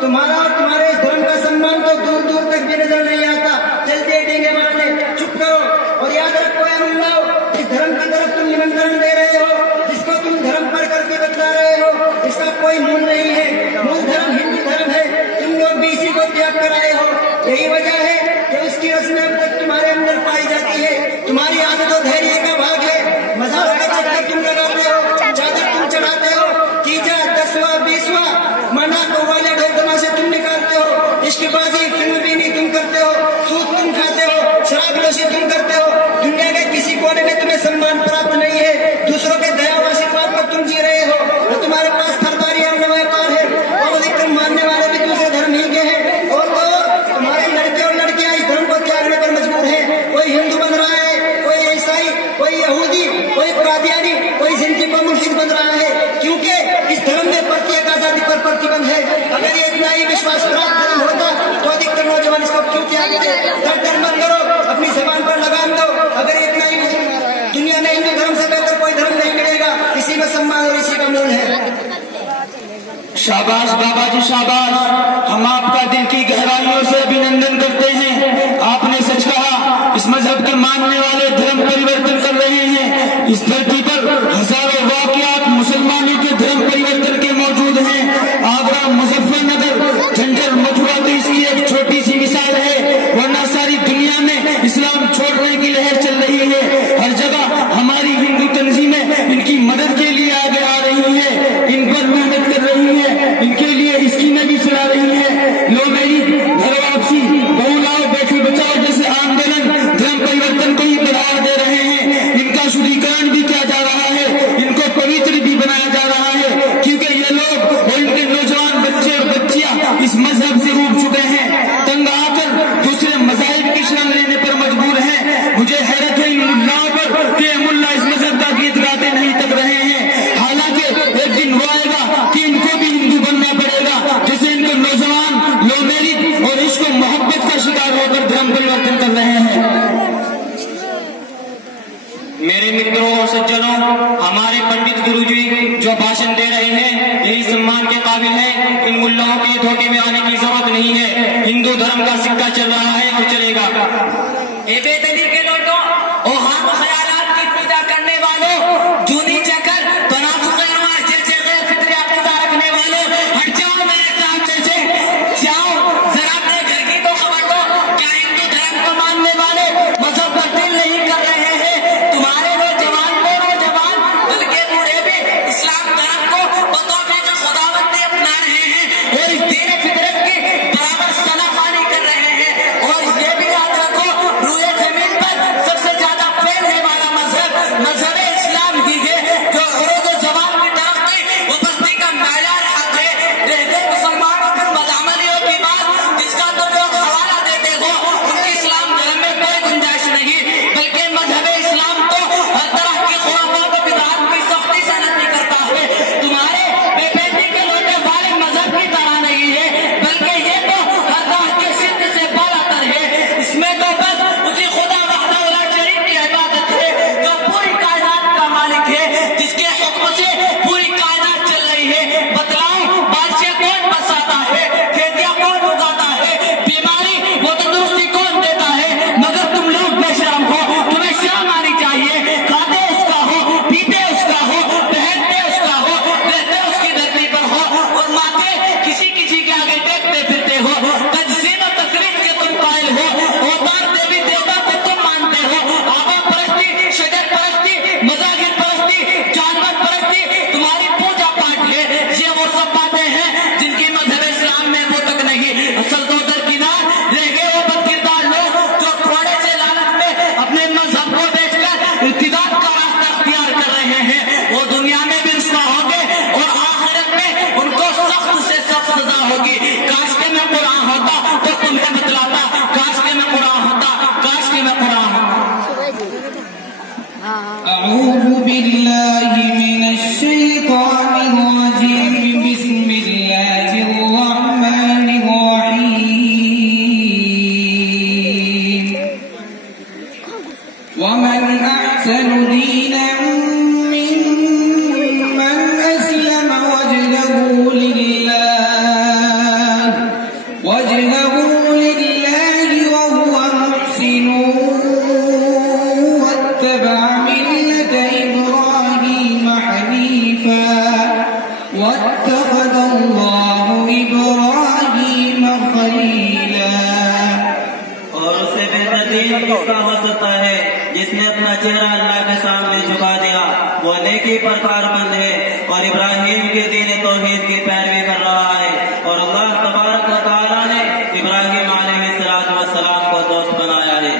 تمہارا اور تمہارے اس دھرم کا سمان تو دور دور تک بھی نظر نہیں آتا. چلتے ڈینگے مارنے. چپ کرو اور یاد رکھو اے ملاؤ، اس دھرم کی طرف تم نمنترن دے رہے ہو، جس کو تم دھرم پر کر کے بتلا رہے ہو، اس کا کوئی مول نہیں ہے. مول دھرم ہندو دھرم ہے. تم لوگ بھی اسی کو تیاگ کر آئے ہو. یہی وجہ ہے کہ اس کی رسمیں اب تک تمہارے اندر پائی جاتی ہے. تمہاری عادت و دھیریہ کا بھاگ ہے. مذہب کا چکر تم لگاتے ہو، چادر تم چڑھاتے ہو، تیجا 10واں 20واں منا کو والے ڈھول تماشے تم نکالتے ہو، عشق بازی فلم بینی تم کرتے ہو، سود تم کھاتے ہو، شراب نوشی تم کرتے ہو. دنیا کے کسی کونے میں تمہیں سمان پراپت نہیں ہے. دوسروں کے دیا و آشیرواد پر تم جی رہے ہو. اور تمہارے پاس سرداری اور نوائے پار ہے. اور ذکر ماننے والے بھی دوسرے دھرم ہی کے ہیں. اور تو تمہارے لڑکے اور لڑکیاں اس دھرم کو تیاگنے پر مجبور ہیں. کوئی ہندو بن رہا ہے، کوئی عیسائی، کوئی یہودی، کوئی قادیانی، کوئی زندگی پر ملحد بن رہا ہے. کیونکہ اس دھرم میں پرتیک آزادی پر پرتیبند ہے. اگر یہ اتنا ہی وشواس پراپت دھرم ہوتا تو ادھکتر نوجوان اس کو کیوں تیاگ دے؟ در مت کرو، اپنی زبان پر لگام دو. اگر اتنا ہی دنیا میں ہندو دھرم سے بہتر کوئی دھرم نہیں ملے گا. اسی میں سمان اور اسی کا مول ہے. شاباش بابا جی شاباش. ہم آپ کا دل کی گہرائیوں سے ابھینندن کرتے ہیں. آپ نے سچ کہا. اس مذہب کے ماننے والے دھرم پریورتن کر رہے ہیں. اس دھرتی پر ہزاروں واقعات مسلمانوں کے دھرم پریورتن کے موجود ہیں. آگرہ، مظفر نگر، جھنجھر، متھرا تو اس کی ایک چھوٹی سی مثال ہے. ورنہ ساری دنیا میں اسلام چھوڑنے کی لہر چل رہی ہے. ہر جگہ ہماری ہندو تنظیمیں ان کی مدد کے لیے آگے آ رہی ہیں، ان پر محنت کر رہی ہیں، ان کے لیے اسکیمیں بھی چلا رہی ہیں. لو میری گھر واپسی، بہو لاؤ بیٹی بچاؤ جیسے آندولن دھرم پریورتن کو ہی بڑھاوا دے رہے ہیں. ان کا شدھیکرن بھی کیا جا رہا ہے، ان کو پوتر بھی بنایا جا رہا ہے. کیونکہ یہ لوگ اور ان کے نوجوان بچے اور بچیاں اس مذہب سے روب چکے ہیں. تنگ آ کر دوسرے مذاہب کی شرح لینے پر مجبور ہیں. مجھے حیرت ہے ان ملاؤں پر کہ ملا اس مذہب کا گیت گاتے نہیں تک رہے ہیں. حالانکہ ایک دن وہ آئے گا کہ ان کو بھی ہندو بننا پڑے گا، جیسے ان کے نوجوان لو میرج اور عشق و محبت کا شکار ہو کر دھرم پریورتن کر رہے ہیں. میرے متروں اور سجنوں، ہمارے پنڈت گرو جی جو بھاشن دے رہے ہیں یہی سمان کے قابل ہے. ان ملاؤں کے دھوکے میں آنے کی ضرورت نہیں ہے. ہندو دھرم کا سکہ چل رہا ہے اور چلے گا. اے بے دلیل کے لوٹو اور ہم خیالات کی پوجا کرنے والوں، جونی چکر تناسب غیر جیسے غیر فطری عقیدہ رکھنے والوں، ہٹ جاؤ میرے سامنے سے. جاؤ ذرا اپنے گھر کی تو خبر دو. کیا ہندو دھرم کو ماننے والے مذہب پر دل نہیں کر رہے ہیں؟ تمہارے نوجوان بلکہ بوڑھے بھی اسلام دھرم کو بتوفیق خداوند نے اپنا رہے ہیں اور اس دین فطرت کی برابر سنا خوانی کر رہے ہیں. اور یہ بھی یاد رکھو، روئے زمین واتخذ الله إبراهيم خليلا. اور اس سے بہترین کس کا ہو سکتا ہے جس نے اپنا چہرہ اللہ کے سامنے جھکا دیا. وہ نیکی پر کاربند ہے اور ابراہیم کے دین توحید کی پیروی کر رہا ہے. اور اللہ تبارک و تعالیٰ نے ابراہیم علیہ السلام کو دوست بنایا ہے.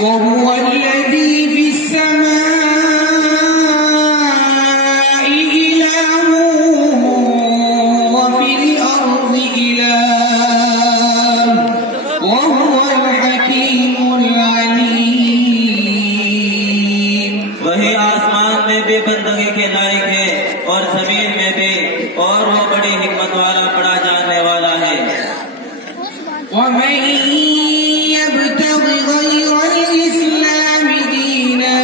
وهو الذي في السماء إله وفي الأرض إله وهو الحكيم العليم. وہی آسمان میں بھی بندگی کے لائق ہے اور زمین میں بھی، اور وہ بڑی حکمت والا بڑا جاننے والا ہے. ومن يبتغ غير الإسلام دينا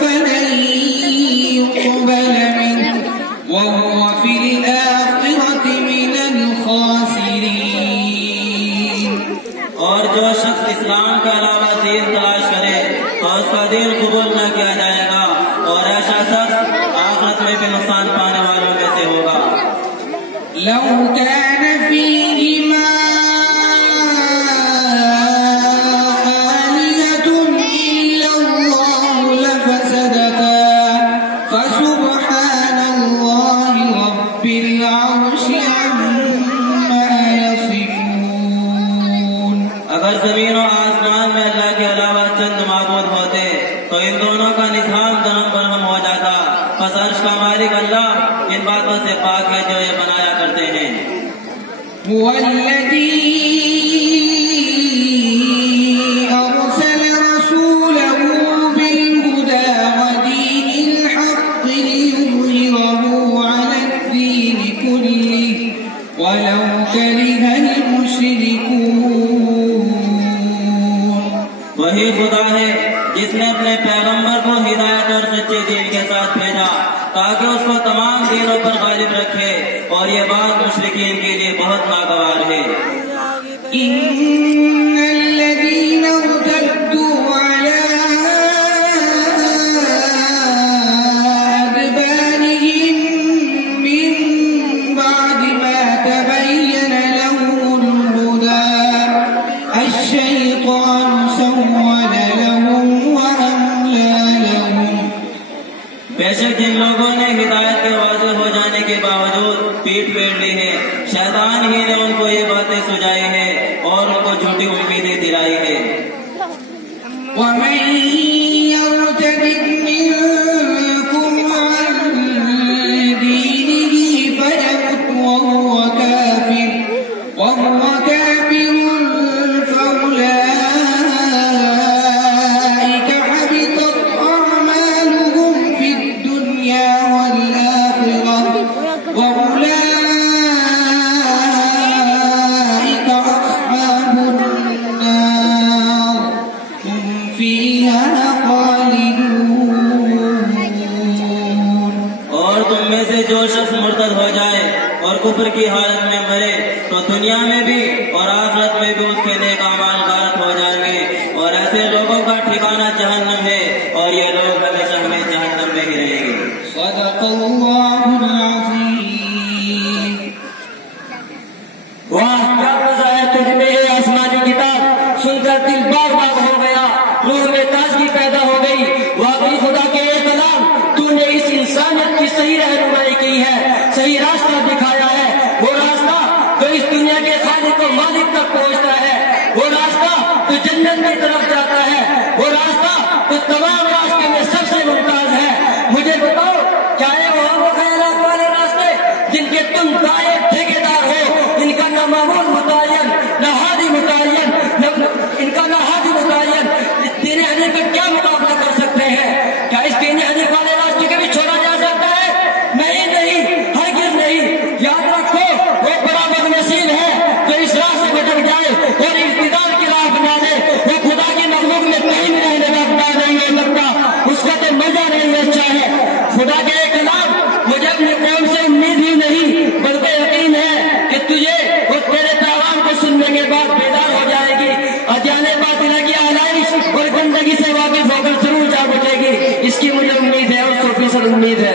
فلن يقبل منه وهو في الآخرة من الخاسرين. اور جو شخص اسلام کے علاوہ دین تلاش کرے تو اس کا دین قبول نہ کیا جائے گا، اور ایسا شخص آخرت میں بھی نقصان پانے والوں میں سے ہوگا. لو كان فيهما آلهة إلا الله لفسدتا فسبحان الله رب العرش عما يصفون. اگر زمین و آسمان میں اللہ کے علاوہ چند معبود ہوتے تو ان دونوں کا نظام درم برہم ہو جاتا. پس عرش کا مالک اللہ ان باتوں سے پاک ہے جو یہ بنایا کرتے ہیں. هو الذي أرسل رسوله بالهدى ودين الحق ليظهره على الدين كله ولو كره المشركون. وہی خدا ہے جس نے اپنے پیغمبر کو ہدایت اور سچے دین کے ساتھ بھیجا تاکہ اس کو تمام دینوں پر غالب رکھے، اور یہ بات مشرکین کے لیے بہت ناگوار ہے. إن الذين ارتدوا على أدبارهم من بعد ما تبين لهم الهدى الشيطان سول لهم وأملى لهم. بے شک جن لوگوں نے ہدایت کے واضح ہو جانے کے باوجود پیٹ پھیر لی ہے، شیطان ہی نے ان کو یہ باتیں سجائی ہیں اور ان کو جھوٹی امیدیں دلائی ہے. ومن يرتد منكم عن دينه فيمت وهو كافر فأولئك حبطت أعمالهم في الدنيا والآخرة وأولئك أصحاب النار هم فيها خالدون. اور تم میں سے جو شخص مرتد ہو جائے اور کفر کی حالت میں مرے تو دنیا میں بھی اور آخرت میں بھی اس کے نیک اعمال غارت ہو جائیں گے، اور ایسے لوگوں کا ٹھکانہ جہنم ہے، اور یہ لوگ ہمیشہ ہمیں جہنم میں ہی رہیں گے. صدق الله العظيم. واہ کیا مزہ ہے تجھ میں یہ آسمانی کتاب، سن کر دل باغ باغ ہو گیا، روح میں تازگی پیدا ہو گئی. واقعی خدا کے یہ کلام تو نے اس انسانیت کی صحیح رہنمائی کی ہے، صحیح راستہ دکھایا ہے، وہ راستہ جو اس دنیا کے خالق و مالک تک پہنچتا ہے، وہ راستہ جو جنت کی طرف جاتا ہے، وہ راستہ جو تمام راستے میں سب سے ممتاز ہے. مجھے بتاؤ کیا ہے وہ خیالات والے راستے جن کے تم نائب ٹھیکیدار ہو، ان کا نہ معمول متعین نہ ہادی متعین، ان کا نہ ہادی متعین، اس دین حنیف کا کیا مقابلہ کر سکتے ہیں؟ کیا اس دین حنیف والے راستے کے بھی چھوڑا جا سکتا ہے؟ نہیں، ہرگز نہیں. یاد رکھو وہ بڑا بدنصیب ہے جو اس راہ سے بھٹک جائے اور اقتدار کی راہ بنا دے. وہ خدا کی مخلوق میں کہیں بھی رہنے کا خدا نہیں ہو سکتا، اس کا تو مزہ نہیں اچھا ہے. خدا کے کلام مجھے اپنی قوم سے امید ہی نہیں بلکہ یقین ہے کہ تجھے اور تیرے پیغام کو سننے کے بعد بیدار ہو جائے گی، اجانے باطلہ کی آلائش اور گندگی سے واقف ہو کر ضرور جاگ اٹھے گی. اس کی مجھے امید ہے اور 100% امید ہے.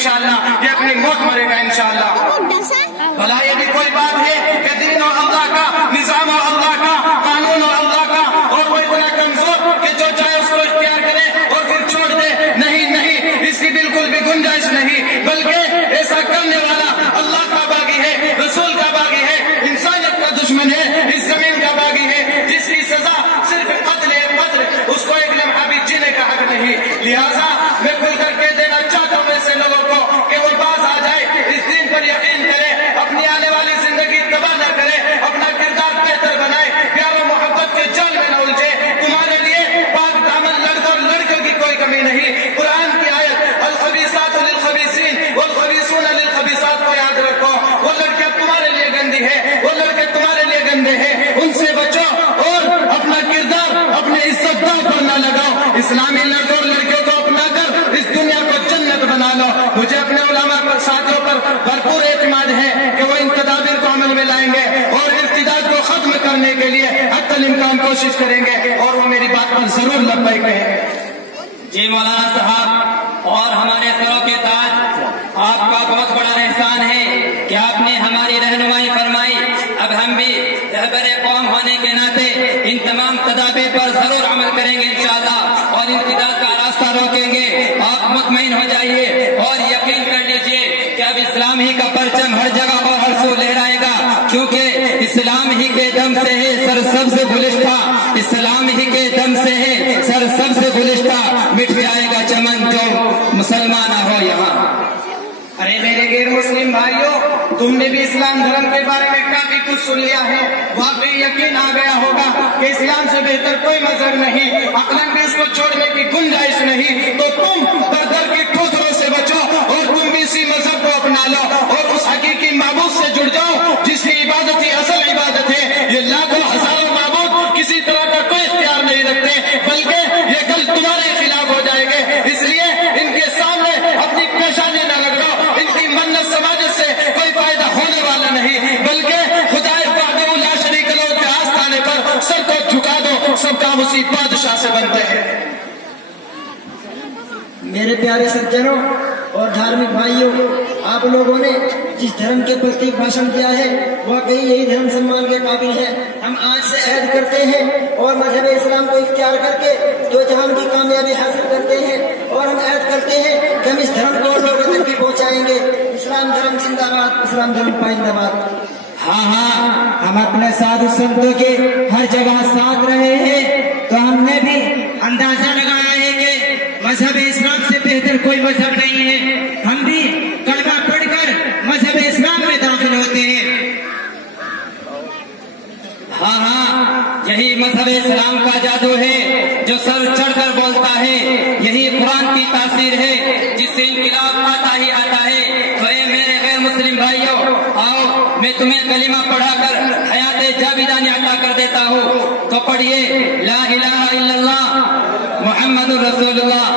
انشاءاللہ یہ اپنی موت مرے گا انشاءاللہ. بھلا یہ بھی کوئی بات ہے کہ دین و اللہ کا، نظام و اللہ کا، قانون و اللہ کا، اور وہ اتنا کمزور کہ جو چاہے اس کو اختیار کرے اور پھر چھوڑ دے؟ نہیں نہیں، اس کی بالکل بھی گنجائش نہیں، بلکہ ایسا کرنے والا اللہ کا باغی ہے، رسول کا باغی ہے، انسانیت کا دشمن ہے، اس زمین کا باغی ہے، جس کی سزا صرف قتل ہے، قتل، اس کو ایک لمحہ بھی جینے کا حق نہیں. لہٰذا میں کھل کر کے دینا چاہتا ہوں ایسے لوگوں کو کہ وہ باز آ جائے، اس دین پر یقین کرے، اپنی آنے والی زندگی تباہ نہ کرے، اپنا کردار بہتر بنائے، پیار و محبت کے جال میں نہ الجھے. تمہارے لیے پاک دامن لڑکوں اور لڑکیوں کی کوئی کمی نہیں. قرآن کی آیت الخبیثات للخبیثین والخبیثون للخبیثات کو یاد رکھو. وہ لڑکیاں تمہارے لیے گندی ہے، وہ لڑکے تمہارے لیے گندے ہیں، ان سے بچو اور اپنا کردار اپنے عزت دار پر نہ لگاؤ. اسلامی لڑکوں اور لڑکیوں کو اپنا کر اس دنیا کو جنت بنا لو. مجھے اپنے علماء پر، ساتھیوں پر بھرپور اعتماد ہے کہ وہ ان تدابیر کو عمل میں لائیں گے اور ارتداد کو ختم کرنے کے لیے حتی الامکان کوشش کریں گے، اور وہ میری بات پر ضرور لبیک کہیں گے. جی مولانا صاحب، اور ہمارے سروں کے تاج، آپ کا بہت بڑا احسان ہے کہ آپ نے ہماری رہنمائی فرمائی. اب ہم بھی رہبر قوم ہونے کے ناطے ان تمام تدابیر پر ضرور عمل کریں گے انشاءاللہ، اور انقلاب کا راستہ روکیں گے. آپ مطمئن ہو جائیے اور یقین کر لیجیے کہ اب اسلام ہی کا پرچم ہر جگہ اور ہر سو لہرائے گا، کیونکہ اسلام ہی کے دم سے ہے سرسبز گلشتہ، اسلام ہی کے دم سے ہے سرسبز گلشتہ، مٹ جائے گا چمن جو مسلمان ہو یہاں. ارے میرے غیر مسلم بھائیوں، تم نے بھی اسلام دھرم کے بارے میں کافی کچھ سن لیا ہے. واقعی یقین آ گیا ہوگا کہ اسلام سے بہتر کوئی مذہب نہیں، عقلاً بھی اس کو چھوڑنے کی گنجائش نہیں. تو تم در در کی ٹھوکروں سے بچو اور تم بھی اسی مذہب کو اپنا لو اور اس حقیقی معبود سے جڑ جاؤ جس کی عبادت ہی اصل عبادت ہے. یہ لاکھوں ہزاروں معبود کسی طرح کا کوئی اختیار نہیں رکھتے، بلکہ یہ کل تمہارے خلاف ہو جائے گے. اس لیے ان کے سامنے اپنی پیشانی نہ رگڑو. ان کی منت سماجت سے کوئی فائدہ ہونے والا نہیں، بلکہ خدا وحدہ لا شریک لہ کے آستانے پر سر کو جھکا دو. سب کام اسی بادشاہ سے بنتے ہیں. میرے پیارے سجنوں اور دھارمک بھائیوں، آپ لوگوں نے جس دھرم کے پرتی بھاشن دیا ہے واقعی یہی دھرم سمان کے قابل ہے. ہم آج سے عہد کرتے ہیں اور مذہب اسلام کو اختیار کر کے دو جہان کی کامیابی حاصل کرتے ہیں، اور ہم عہد کرتے ہیں کہ ہم اس دھرم کو لوگوں تک بھی پہنچائیں گے. اسلام دھرم زندہ باد، اسلام دھرم پائندہ باد. ہاں ہاں، ہم اپنے ساتھ سنتوں کے ہر جگہ ساتھ رہے ہیں، تو ہم نے بھی اندازہ لگایا ہے کہ مذہب اسلام سے بہتر کوئی مذہب نہیں ہے. ہم بھی کلمہ پڑھ کر مذہب اسلام میں داخل ہوتے ہیں. ہاں ہاں، یہی مذہب اسلام کا جادو ہے جو سر چڑھ کر بولتا ہے. یہی قرآن کی تاثیر ہے جس سے انقلاب آتا ہی آتا ہے. تو اے میرے غیر مسلم بھائیوں، آؤ میں تمہیں کلمہ پڑھا کر حیات جاویدانی عطا کر دیتا ہوں. تو پڑھیے لا الہ الا اللہ محمد رسول اللہ.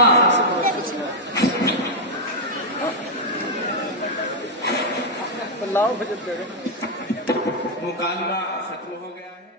مکالمہ ختم ہو گیا ہے.